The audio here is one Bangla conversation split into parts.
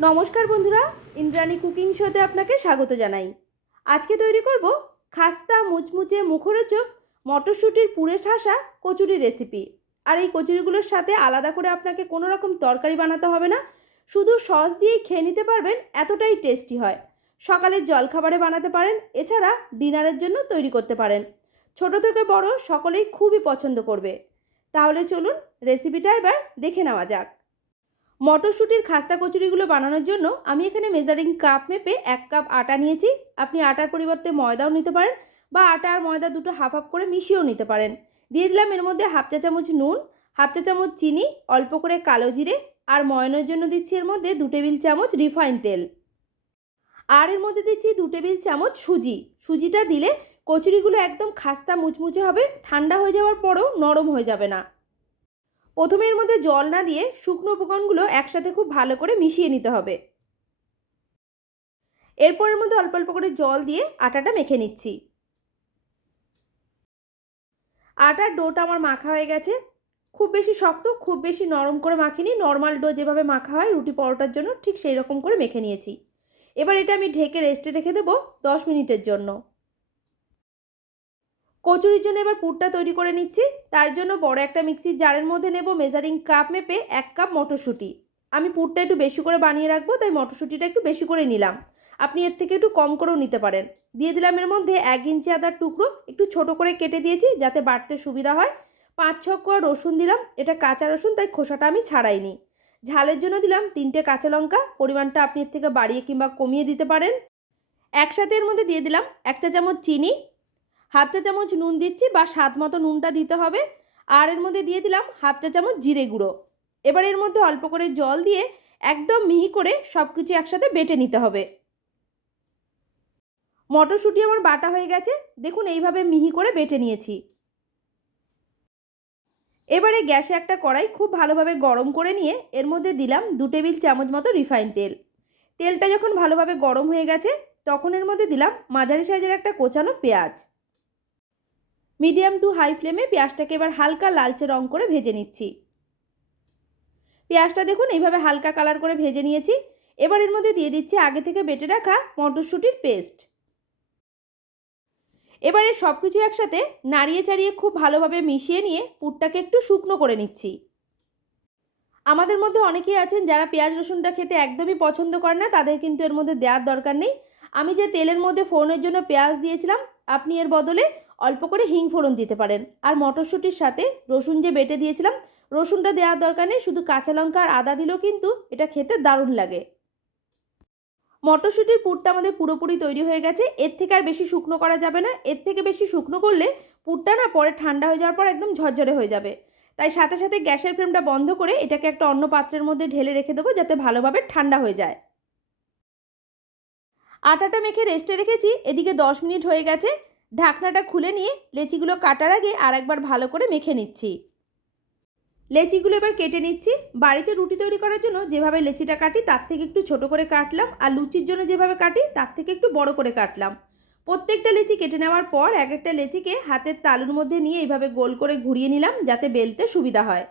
নমস্কার বন্ধুরা, ইন্দ্রাণী কুকিং শোতে আপনাকে স্বাগত জানাই। আজকে তৈরি করব খাস্তা মুচমুচে মুখরোচক মটরশুঁটির পুরে ঠাসা কচুরি রেসিপি আর এই কচুরিগুলোর সাথে আলাদা করে আপনাকে কোনো রকম তরকারি বানাতে হবে না, শুধু সস দিয়েই খেয়ে নিতে পারবেন, এতটাই টেস্টি হয়। সকালের জলখাবারে বানাতে পারেন, এছাড়া ডিনারের জন্য তৈরি করতে পারেন। ছোট থেকে বড় সকলেই খুবই পছন্দ করবে। তাহলে চলুন রেসিপিটা এবার দেখে নেওয়া যাক। মটরশুঁটির খাস্তা কচুরিগুলো বানানোর জন্য আমি এখানে মেজারিং কাপ মেপে এক কাপ আটা নিয়েছি। আপনি আটার পরিবর্তে ময়দাও নিতে পারেন বা আটা আর ময়দা দুটো হাফ হাফ করে মিশিয়েও নিতে পারেন। দিয়ে দিলাম এর মধ্যে হাফ চা চামচ নুন হাফ চা চামচ চিনি, অল্প করে কালো জিরে আর ময়নের জন্য দিচ্ছি এর মধ্যে দু টেবিল চামচ রিফাইন তেল। আর এর মধ্যে দিচ্ছি দু টেবিল চামচ সুজি। সুজিটা দিলে কচুরিগুলো একদম খাস্তা মুচমুচে হবে, ঠান্ডা হয়ে যাওয়ার পরেও নরম হয়ে যাবে না। প্রথমে এর মধ্যে জল না দিয়ে শুকনো উপকরণগুলো একসাথে খুব ভালো করে মিশিয়ে নিতে হবে। এরপর এর মধ্যে অল্প অল্প করে জল দিয়ে আটাটা মেখে নিচ্ছি। আটার ডোটা আমার মাখা হয়ে গেছে। খুব বেশি শক্ত, খুব বেশি নরম করে মাখিনি। নর্মাল ডো যেভাবে মাখা হয় রুটি পরোটার জন্য ঠিক সেই রকম করে মেখে নিয়েছি। এবার এটা আমি ঢেকে রেস্টে রেখে দেবো দশ মিনিটের জন্য। কচুরির জন্য এবার পুরটা তৈরি করে নিচ্ছি। তার জন্য বড় একটা মিক্সির জারের মধ্যে নেব মেজারিং কাপ মেপে এক কাপ মটরশুঁটি। আমি পুরটা একটু বেশি করে বানিয়ে রাখব, তাই মটরশুঁটিটা একটু বেশি করে নিলাম। আপনি এর থেকে একটু কম করেও নিতে পারেন। দিয়ে দিলাম এর মধ্যে এক ইঞ্চি আদার টুকরো, একটু ছোট করে কেটে দিয়েছি যাতে বাটতে সুবিধা হয়। পাঁচ ছ কোয়া রসুন দিলাম, এটা কাঁচা রসুন, তাই খোসাটা আমি ছাড়াইনি। ঝালের জন্য দিলাম তিনটে কাঁচা লঙ্কা, পরিমাণটা আপনি এর থেকে বাড়িয়ে কিংবা কমিয়ে দিতে পারেন। একসাথে এর মধ্যে দিয়ে দিলাম এক চা চামচ চিনি হাফ চা চামচ নুন দিচ্ছি বা স্বাদ মতো নুনটা দিতে হবে। আর এর মধ্যে দিয়ে দিলাম হাফ চা চামচ জিরে গুঁড়ো। এবার এর মধ্যে অল্প করে জল দিয়ে একদম মিহি করে সব কিছু একসাথে বেটে নিতে হবে। মটরশুঁটি আমার বাটা হয়ে গেছে। দেখুন এইভাবে মিহি করে বেটে নিয়েছি। এবারে গ্যাসে একটা কড়াই খুব ভালোভাবে গরম করে নিয়ে এর মধ্যে দিলাম দু টেবিল চামচ মতো রিফাইন তেল। তেলটা যখন ভালোভাবে গরম হয়ে গেছে, তখন এর মধ্যে দিলাম মাঝারি সাইজের একটা কোচানো পেঁয়াজ। মিডিয়াম টু হাই ফ্লেমে পেঁয়াজটাকে এবার হালকা লালচে রং করে ভেজে নিচ্ছি। পেঁয়াজটা দেখুন, এইভাবে হালকা কালার করে ভেজে নিয়েছি। এবার এর মধ্যে দিয়ে দিচ্ছি আগে থেকে বেটে রাখা মটরশুঁটির পেস্ট। এবারে সব কিছু একসাথে নাড়িয়ে চাড়িয়ে খুব ভালোভাবে মিশিয়ে নিয়ে পুরটাকে একটু শুকনো করে নিচ্ছি। আমাদের মধ্যে অনেকেই আছেন যারা পেঁয়াজ রসুনটা খেতে একদমই পছন্দ করে না, তাদের কিন্তু এর মধ্যে দেওয়ার দরকার নেই। আমি যে তেলের মধ্যে ফোড়নের জন্য পেঁয়াজ দিয়েছিলাম, আপনি এর বদলে অল্প করে হিং ফোড়ন দিতে পারেন। আর মটরশুঁটির সাথে রসুন যে বেটে দিয়েছিলাম, রসুনটা দেওয়ার দরকার নেই, শুধু কাঁচা লঙ্কা আর আদা দিলেও কিন্তু এটা খেতে দারুণ লাগে। মটরশুঁটির পুরটা আমাদের পুরোপুরি তৈরি হয়ে গেছে, এর থেকে আর বেশি শুকনো করা যাবে না, এর থেকে বেশি শুকনো করলে পুরটা না পরে ঠান্ডা হয়ে যাওয়ার পর একদম ঝরঝরে হয়ে যাবে। তাই সাথে সাথে গ্যাসের ফ্লেমটা বন্ধ করে এটাকে একটা অন্য পাত্রের মধ্যে ঢেলে রেখে দেবো, যাতে ভালোভাবে ঠান্ডা হয়ে যায়। আটাটা মেখে রেস্টে রেখেছি, এদিকে দশ মিনিট হয়ে গেছে। ঢাকনাটা খুলে নিয়ে লেচিগুলো কাটার আগে আর একবার ভালো করে মেখে নিচ্ছি। লেচিগুলো এবার কেটে নিচ্ছি। বাড়িতে রুটি তৈরি করার জন্য যেভাবে লেচিটা কাটি, তার থেকে একটু ছোট করে কাটলাম। আর লুচির জন্য যেভাবে কাটি, তার থেকে একটু বড় করে কাটলাম। প্রত্যেকটা লেচি কেটে নেওয়ার পর এক একটা লেচিকে হাতের তালুর মধ্যে নিয়ে এইভাবে গোল করে ঘুরিয়ে নিলাম, যাতে বেলতে সুবিধা হয়।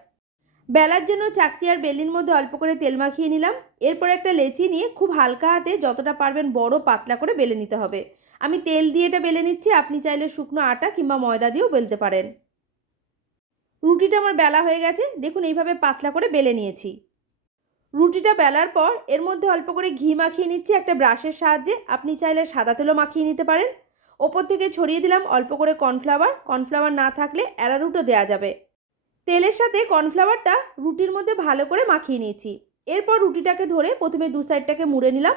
বেলার জন্য চাকতি আর বেলির মধ্যে অল্প করে তেল মাখিয়ে নিলাম। এরপর একটা লেচি নিয়ে খুব হালকা হাতে যতটা পারবেন বড় পাতলা করে বেলে নিতে হবে। আমি তেল দিয়ে এটা বেলে নিচ্ছি, আপনি চাইলে শুকনো আটা কিংবা ময়দা দিয়েও বেলতে পারেন। রুটিটা আমার বেলা হয়ে গেছে, দেখুন এইভাবে পাতলা করে বেলে নিয়েছি। রুটিটা বেলার পর এর মধ্যে অল্প করে ঘি মাখিয়ে নিচ্ছি একটা ব্রাশের সাহায্যে, আপনি চাইলে সাদা তেলও মাখিয়ে নিতে পারেন। ওপর থেকে ছড়িয়ে দিলাম অল্প করে কর্নফ্লাওয়ার কর্নফ্লাওয়ার না থাকলে অ্যারারুটও দেওয়া যাবে। তেলের সাথে কর্নফ্লাওয়ারটা রুটির মধ্যে ভালো করে মাখিয়ে নিয়েছি। এরপর রুটিটাকে ধরে প্রথমে দু সাইডটাকে মুড়ে নিলাম।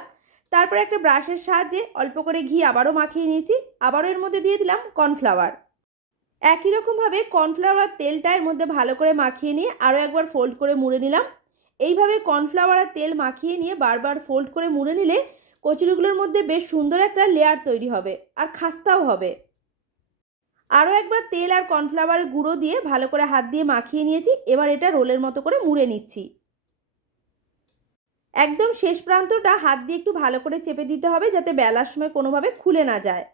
তারপর একটা ব্রাশের সাহায্যে অল্প করে ঘি আবারও মাখিয়ে নিয়েছি। আবারও এর মধ্যে দিয়ে দিলাম কর্নফ্লাওয়ার। একই রকমভাবে কর্নফ্লাওয়ার তেলটা এর মধ্যে ভালো করে মাখিয়ে নিয়ে আরও একবার ফোল্ড করে মুড়ে নিলাম। এইভাবে কর্নফ্লাওয়ার আর তেল মাখিয়ে নিয়ে বারবার ফোল্ড করে মুড়ে নিলে কচুরিগুলোর মধ্যে বেশ সুন্দর একটা লেয়ার তৈরি হবে আর খাস্তাও হবে। আরও একবার তেল আর কর্নফ্লাওয়ারের গুঁড়ো দিয়ে ভালো করে হাত দিয়ে মাখিয়ে নিয়েছি। এবার এটা রোলের মতো করে মুড়ে নিচ্ছি। একদম শেষ প্রান্তটা হাত দিয়ে একটু ভালো করে চেপে দিতে হবে যাতে বেলার সময় কোনোভাবে খুলে না যায়।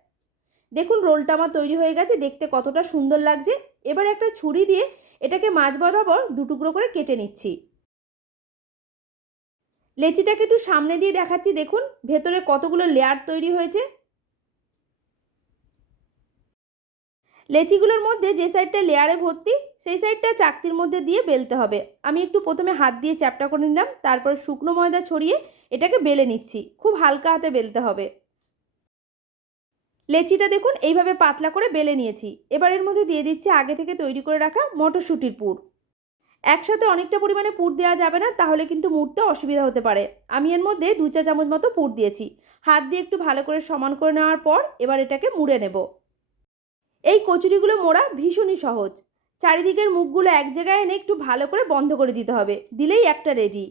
দেখুন, রোলটা আমার তৈরি হয়ে গেছে, দেখতে কতটা সুন্দর লাগছে। এবার একটা ছুরি দিয়ে এটাকে মাছ বরাবর দুটুকরো করে কেটে নিচ্ছি। লেচিটাকে একটু সামনে দিয়ে দেখাচ্ছি, দেখুন। ভেতরে কতগুলো লেয়ার তৈরি হয়েছে। লেচিগুলোর মধ্যে যে সাইডটা লেয়ারে ভর্তি, সেই সাইডটা চাকতির মধ্যে দিয়ে বেলতে হবে। আমি একটু প্রথমে হাত দিয়ে চ্যাপটা করে নিলাম, তারপর শুকনো ময়দা ছড়িয়ে এটাকে বেলে নিচ্ছি। খুব হালকা হাতে বেলতে হবে। লেচিটা দেখুন, এইভাবে পাতলা করে বেলে নিয়েছি। এবার এর মধ্যে দিয়ে দিচ্ছি আগে থেকে তৈরি করে রাখা মটরশুঁটির পুর। একসাথে অনেকটা পরিমাণে পুর দেওয়া যাবে না, তাহলে কিন্তু মুড়তে অসুবিধা হতে পারে। আমি এর মধ্যে দু চা চামচ মতো পুর দিয়েছি। হাত দিয়ে একটু ভালো করে সমান করে নেওয়ার পর এবার এটাকে মুড়ে নেব। এই কচুরিগুলো মোড়া ভীষণই সহজ। চারিদিকের মুখগুলো এক জায়গায় এনে একটু ভালো করে বন্ধ করে দিতে হবে। দিলেই একটা রেডি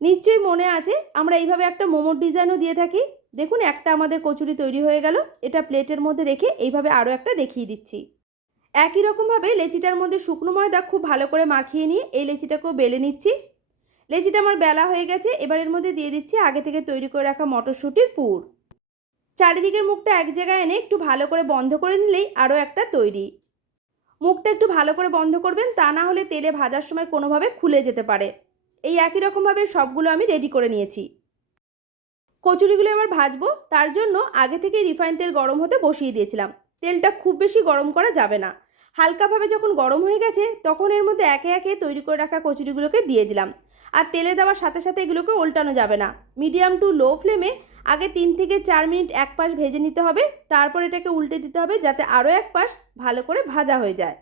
নিশ্চয়ই মনে আছে, আমরা এইভাবে একটা মোমোর ডিজাইনও দিয়ে থাকি। দেখুন, একটা আমাদের কচুরি তৈরি হয়ে গেল। এটা প্লেটের মধ্যে রেখে এইভাবে আরও একটা দেখিয়ে দিচ্ছি। একই রকমভাবে লেচিটার মধ্যে শুকনো ময়দা খুব ভালো করে মাখিয়ে নিয়ে এই লেচিটাকেও বেলে নিচ্ছি। লেচিটা আমার বেলা হয়ে গেছে, এবার এর মধ্যে দিয়ে দিচ্ছি আগে থেকে তৈরি করে রাখা মটরশুঁটির পুর। চারিদিকের মুখটা এক জায়গায় এনে একটু ভালো করে বন্ধ করে নিলেই আরও একটা তৈরি। মুখটা একটু ভালো করে বন্ধ করবেন, তা না হলে তেলে ভাজার সময় কোনোভাবে খুলে যেতে পারে। এই একই রকমভাবে সবগুলো আমি রেডি করে নিয়েছি। কচুরিগুলো এবার ভাজবো, তার জন্য আগে থেকে রিফাইন তেল গরম হতে বসিয়ে দিয়েছিলাম। তেলটা খুব বেশি গরম করা যাবে না। হালকাভাবে যখন গরম হয়ে গেছে, তখন এর মধ্যে একে একে তৈরি করে রাখা কচুরিগুলোকে দিয়ে দিলাম। আর তেলে দেওয়ার সাথে সাথে এগুলোকে উল্টানো যাবে না। মিডিয়াম টু লো ফ্লেমে আগে তিন থেকে চার মিনিট এক পাশ ভেজে নিতে হবে, তারপর এটাকে উল্টে দিতে হবে যাতে আরও এক পাশ ভালো করে ভাজা হয়ে যায়।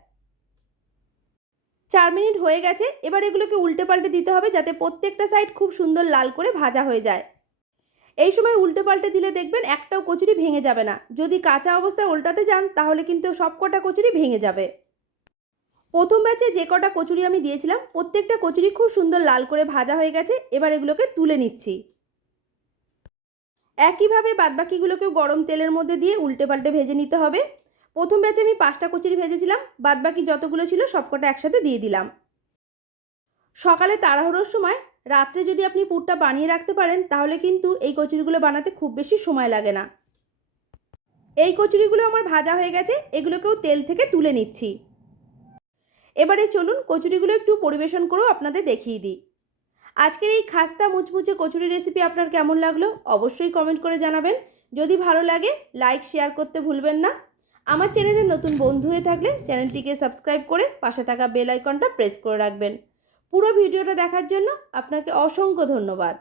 চার মিনিট হয়ে গেছে, এবার এগুলোকে উল্টে পাল্টে দিতে হবে যাতে প্রত্যেকটা সাইড খুব সুন্দর লাল করে ভাজা হয়ে যায়। এই সময় উল্টে পাল্টে দিলে দেখবেন একটাও কচুরি ভেঙে যাবে না। যদি কাঁচা অবস্থায় উল্টাতে যান, তাহলে কিন্তু সব কটা কচুরি ভেঙে যাবে। প্রথম ব্যাচে যে কটা কচুরি আমি দিয়েছিলাম, প্রত্যেকটা কচুরি খুব সুন্দর লাল করে ভাজা হয়ে গেছে, এবার এগুলোকে তুলে নিচ্ছি। একইভাবে বাদবাকিগুলোকেও গরম তেলের মধ্যে দিয়ে উল্টে পাল্টে ভেজে নিতে হবে। প্রথম ব্যাচে আমি পাঁচটা কচুরি ভেজেছিলাম, বাদবাকি যতগুলো ছিল সবকটা একসাথে দিয়ে দিলাম। সকালে তাড়াহুড়োর সময় রাত্রে যদি আপনি পুরটা বানিয়ে রাখতে পারেন, তাহলে কিন্তু এই কচুরিগুলো বানাতে খুব বেশি সময় লাগে না। এই কচুরিগুলো আমার ভাজা হয়ে গেছে, এগুলোকেও তেল থেকে তুলে নিচ্ছি। এবারে চলুন কচুরিগুলো একটু পরিবেশন করেও আপনাদের দেখিয়ে দিই। আজকের এই খাস্তা মুচমুচে কচুরি রেসিপি আপনার কেমন লাগল অবশ্যই কমেন্ট করে জানাবেন। যদি ভালো লাগে লাইক শেয়ার করতে ভুলবেন না। আমার চ্যানেলে নতুন বন্ধু হয়ে থাকলে চ্যানেলটিকে সাবস্ক্রাইব করে পাশে থাকা বেল আইকনটা প্রেস করে রাখবেন। পুরো ভিডিওটা দেখার জন্য আপনাকে অসংখ্য ধন্যবাদ।